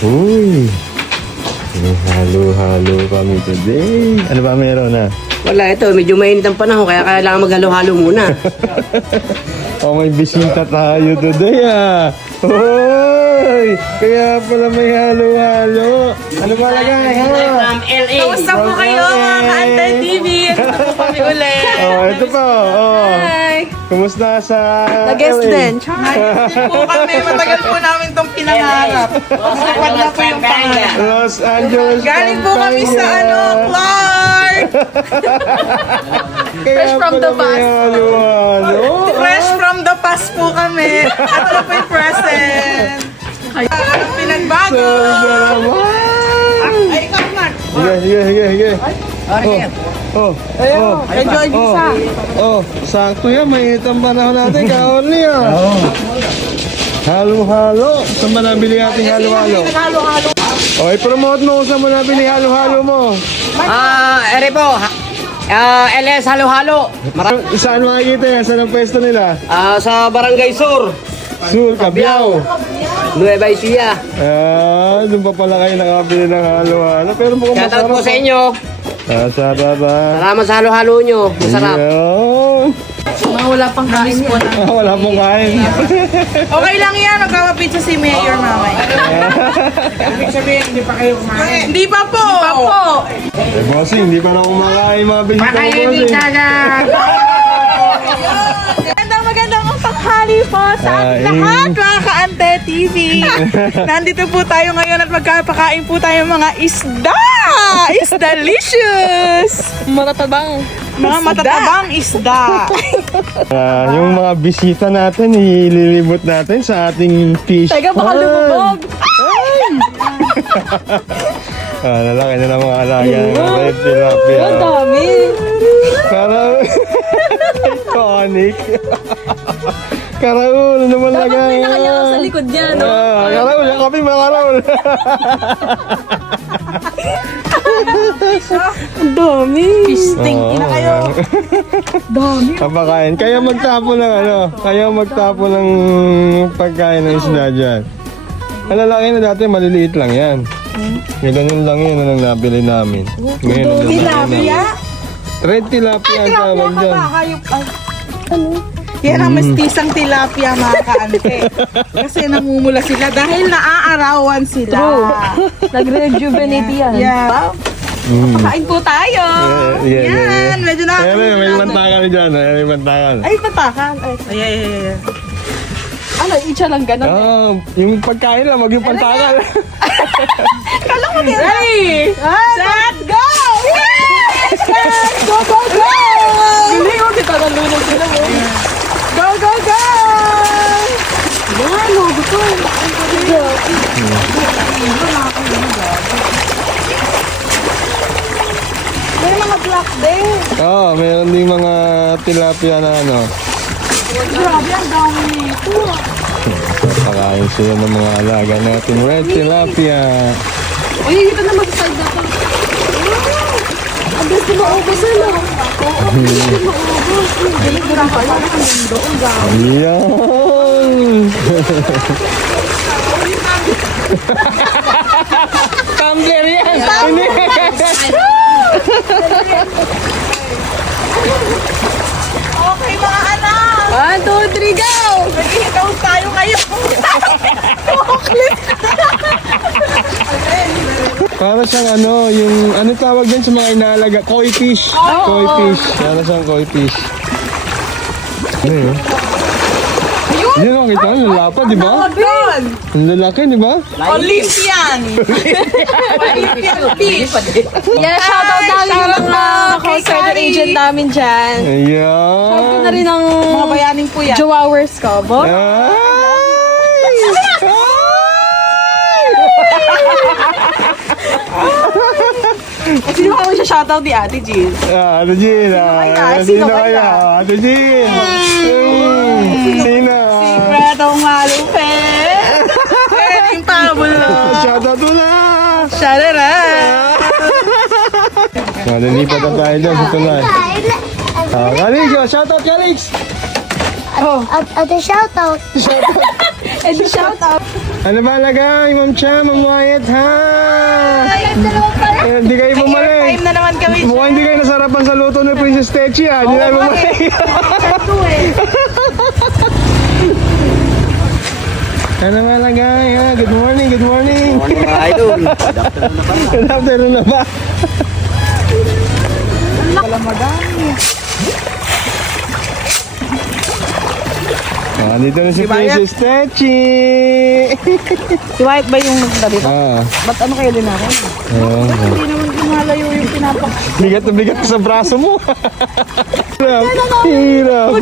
Uy! May halo-halo kami today. Ano ba meron na? Wala, ito. Medyo mainit ang panahon, kaya kailangan maghalo-halo muna. Oh, may bisita tayo today ah. Hoy! Kaya pala may halo-halo. Ano ba lagay ha? From LA. Kamusta po kayo mga ka-Antay TV? Ito po kami ulit. Oh, ito pa. Oh. Hi! Kumusta sa Nag-guest LA? din. Hi po kami. Matagal po namin itong pinangarap. Kapag na po yung pangarap. Los Angeles. Galing po kami sa Clark! Kaya Fresh from pala the may past. halo-halo. Fresh from the past po kami. At ano po yung present? Anong pinagbago? Ay, ikaw man. Sige. Oh. Kay Joy Bisa. Oh, sakto yan. Mainit ang panahon natin. Kaoli ah. Halo-halo. Saan ba nabili ating halo-halo? Okay, promote mo kung saan mo nabili halo-halo mo. Ere po. LS Halo-Halo. Saan makikita yan? Saan ang pwesto nila? Sa Barangay Sur. Sur, Cabiao. Nueva Ecija. Doon pa pala kayo nakabili ng halo-halo. Pero mukhang Shoutout masarap. po sa inyo. Sarap ah. Salamat sa halo-halo nyo. Masarap. Yun. Mga wala pang kain po lang. Wala pong kain. Okay lang yan. Magkakapizza si Mayor mamaya. Hindi pa po. Eh, bossing, hindi pa na kumakain mga bisita ko, bossing. Magandang tanghali po sa ating lahat mga ka-Ante TV. Nandito po tayo ngayon at magkapakain po tayo mga isda. Is delicious. Matatabang. Mga matatabang isda. Yung mga bisita natin, ililibot natin sa ating fish Teka, baka farm. lumubog. Lalaki na ng mga alaga ng red tilapia. Ang dami. Parang iconic. Karaul, naman lagay. sa likod niya, no? Karaul, yung kami mga karaul. Ang dami. Fisting na kayo. Dami. Kapakain. Kaya magtapo ng kaya magtapo ng pagkain ng isda dyan. Ang lalaki na dati, maliliit lang yan. Ganun lang yun ang nabili namin. Ngayon, Tilapia? red tilapia ang tawag dyan. Hayop. Ano? Yan ang mestisang tilapia mga kaante. Kasi namumula sila dahil naaarawan sila. Nag-rejuvenate yan. Yeah. Kain po tayo. Yan. Medyo Ayan, may nakakalimutan. mantakan dyan. Ayan, may mantakan. Ay, patakan. Ay. Ano, itcha lang ganun. Yung pagkain lang, wag yung pantakan. Kala ko din. Ready? Set, go! Yes! Go! Hindi ko kita nalunod sila mo. Go! Yan, gusto. May mga black din. Meron din mga tilapia na Grabe, ang dami nito. Pakain sila ng mga alaga natin. Red tilapia. Uy, ito naman sa side na to. Ang gusto ko maubos sila. Ang gusto ko maubos. Galing ko rin pala. Ang mundo. Ang dami. Yan! Tumbler yan! Hindi! Okay, mga anak. 1, 2, 3, go! Nag-iitaw tayo ngayon. Para siyang yung ano tawag din sa mga inaalaga? Koi fish. Koi fish. Para siyang koi fish. Ano yun? Yun ang kita, ang lalapa, di ba? Doon. Ang lalaki, di ba? Olympian. Olympian fish. Yeah, shoutout namin yung mga Shoutout kay concert Kari. agent namin dyan. Shoutout ko na Ayan. rin ang Mga bayaning po yan. Jowowers ko. Bo? Sino ako siya shoutout ni Ate Jill? Ate Jean. Sino Sino kaya? kaya? Ate Jean. Sino? Pretong malupet. Pwedeng pabulo. Shoutout mo na. Shalala. Malilipat na tayo dyan sa tunay. Kalix, shoutout Kalix. At a shoutout. And shout out. Ano ba lagay, Ma'am Cha, Ma'am Wyatt, ha? Hindi kayo bumalik. Time na naman kami. Mukhang hindi kayo nasarapan sa luto ni Princess Techi, ha? Hindi na bumalik. Ano ba lagay, ha? Good morning, good morning. Morning mga idol. Good afternoon na ba? Ah, dito na si Princess Techi. Si White ba yung nagdalito? Ah, Ba't ano kayo din ako? Hindi naman lumalayo yung pinapak. bigat na bigat sa braso mo. Hirap. Hirap.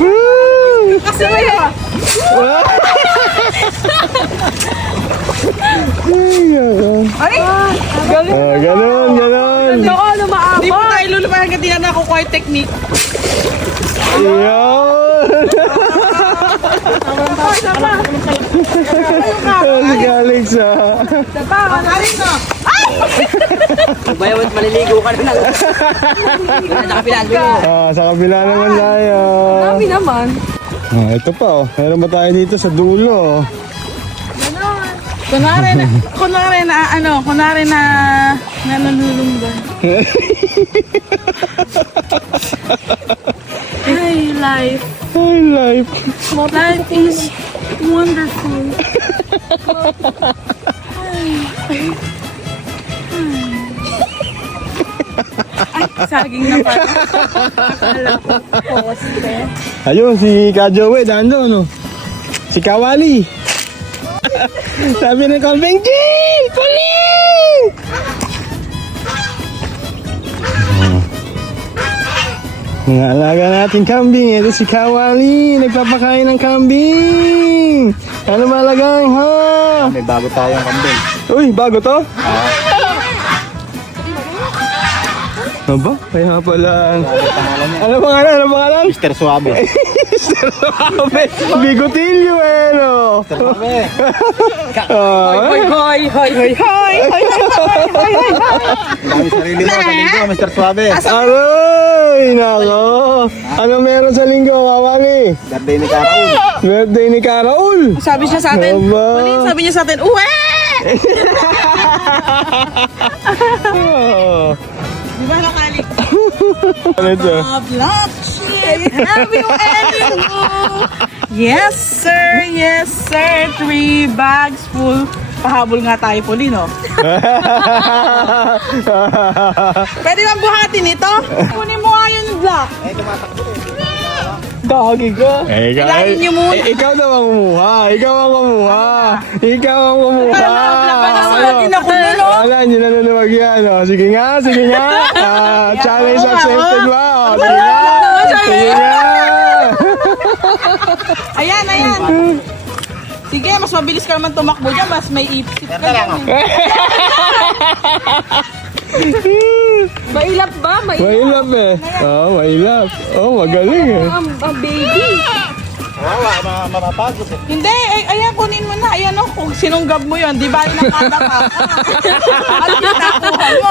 Kasi may Ay! Galing! Oh, ganun, ganun. Ako, lumaabot! Di po tayo lulumayan hanggang di na nakukuha yung technique. Yun. Si Alex, ah. Bayawan, maliligo ka na lang. Nakapilaan ko yun. Ah, sa kabila naman tayo. Kami naman. Ah, ito pa, oh. Meron ba tayo dito sa dulo? Kunwari na nanulunggan. Hey, life. Ay, life. Life is wonderful. Ay, saging na pala. Akala ko, poste. Ayun, si Ka Joey, dando, no? Si Kawali. Sabi ng kambing, Jill! Puling! Mga alaga natin kambing. Ito si Kawali. Nagpapakain ng kambing. Ano malagay, ha? May bago tayong kambing. Uy, bago to? Ano ba? Kaya pala. Ano pangalan? Ano pangalan? Mr. Suabe. Mr. Suabe. Bigotilyo, eh, no? Suabe. Hoy, hoy, hoy, hoy, hoy, hoy, hoy, hoy, Dami sarili mo sa linggo, Mr. Suabe. Aroy! Nako! Ano meron sa linggo, Kawali? Birthday ni Karaul. Birthday ni Karaul! Sabi siya sa atin, Aba. Pauline, sabi niya sa atin, uwe! Oh. Di ba nakalik? Ano ito? Black sheep, have you any more? Yes, sir. Yes, sir. 3 bags full. Pahabol nga tayo, Pauline, no? Pwede bang buhatin ito? Kunin mo nga yung black. Dagi ka. Ilayin niyo muna. Ikaw daw ang kumuha. Ikaw ang kumuha. Ikaw ang kumuha. Hindi na kumulo. Wala, hindi na nanuwag yan. Oh. Sige nga, sige nga. Challenge accepted ba? Oh, sige nga. Sige nga. Ayan, ayan. Sige, mas mabilis ka naman tumakbo dyan. Mas may ipsip ka dyan. Mailap ba? Mailap eh. Oh, mailap. Oh, magaling eh. Baby. Mapapagod eh. Hindi, ayan, kunin mo na. Ayan, oh, kung sinunggab mo yun, di ba yung nakadapa ka? Ano yung nakuha mo?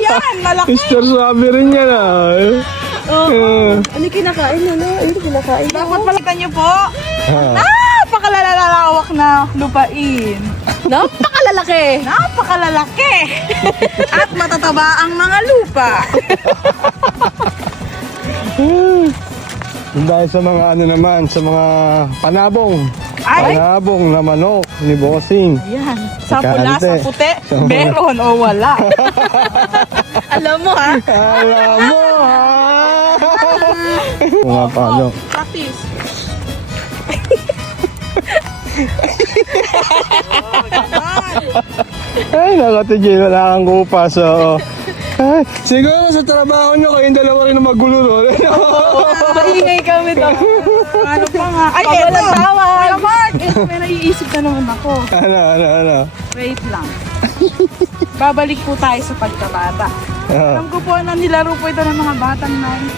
Yan, malaki. Mr. Suabe rin yan ah. Ano kinakain mo, no? Ayun, kinakain mo. Dapat palitan niyo po. Napakalalawak na lupain. Napakalalaki. Napakalalaki. At matataba ang mga lupa. Dahil sa mga ano naman, sa mga panabong. Ay. Panabong na manok ni Bossing. Yan. Sa pula, sa Kante. puti, meron o wala. Alam mo, ha? Alam mo ha! Mga palo. Practice. Ay, nakatigil. Wala kang kupas. So, ay, siguro sa trabaho nyo, kayong dalawa rin na magulo, no? Maingay kami to. Ano pa nga? Ay, eto. Kuya Mark, may naiisip na naman ako. Ano? Wait lang. Babalik po tayo sa pagkabata. Alam ko po na nilaro po ito ng mga batang 10.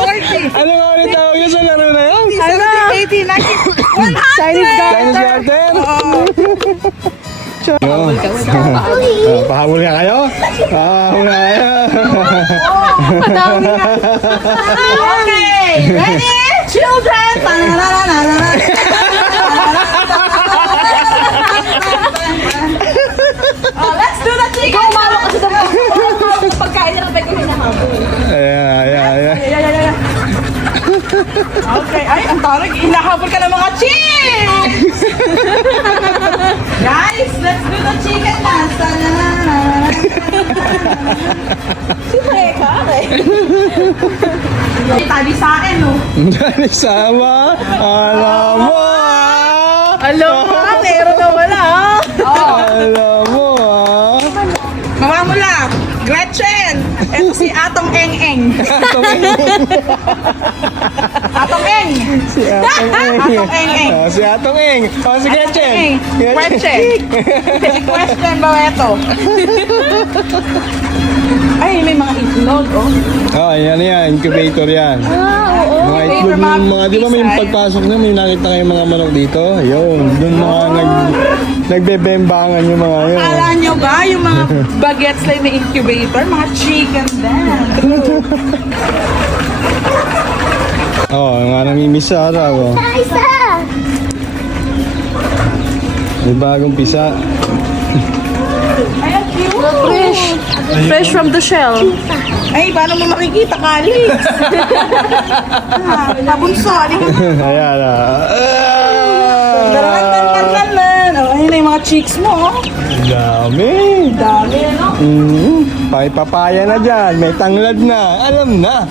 40. Ano nga ulit tawag nyo sa laro na yan? 70, 80, 90, 100! Chinese garter? No? Pahabol nga kayo? Pahabol nga kayo. Madami na. Okay, ready? Children! Oh, let's do the chicken! Ikaw umalo kasi daw pagkain na lang tayo hinahabol. Ayan. Okay, ay, ang tarag. Inahabol ka ng mga chicks! Guys, let's do the chicken dance. Siyempre ka eh. Ay, tabi sa akin, no? Dali sama. Alam mo ah. Alam mo, meron na wala, Alam mo ah. Mamamula, Gretchen! Ito si Atong Eng-Eng. Atong Eng! Si Atong Eng. Atong Eng-Eng. Oh, si Atong Eng. Oh, si Gretchen. Question. Question ba ito? Ay, may mga itlog, oh. Oh, yan. Incubator yan. Ah, oo. Mga itlog Mga ng mga, di ba may cookies, ay? pagpasok na may nakita kayong mga manok dito? Ayun, doon mga nagbebembangan yung mga yun. Akala nyo ba yung mga bagets na may incubator? Mga chicken din. Oh, nga namimiss sa araw. Oh. Isa! May bagong pisa. Ay, ang cute. Fresh. Fresh from the shell. Ay, paano mo makikita, Kalix? Nabunso. Ayan ah. Oh, ayun na yung mga chicks mo, oh. Dami. Dami, ano? Papaya na dyan. May tanglad na. Alam na.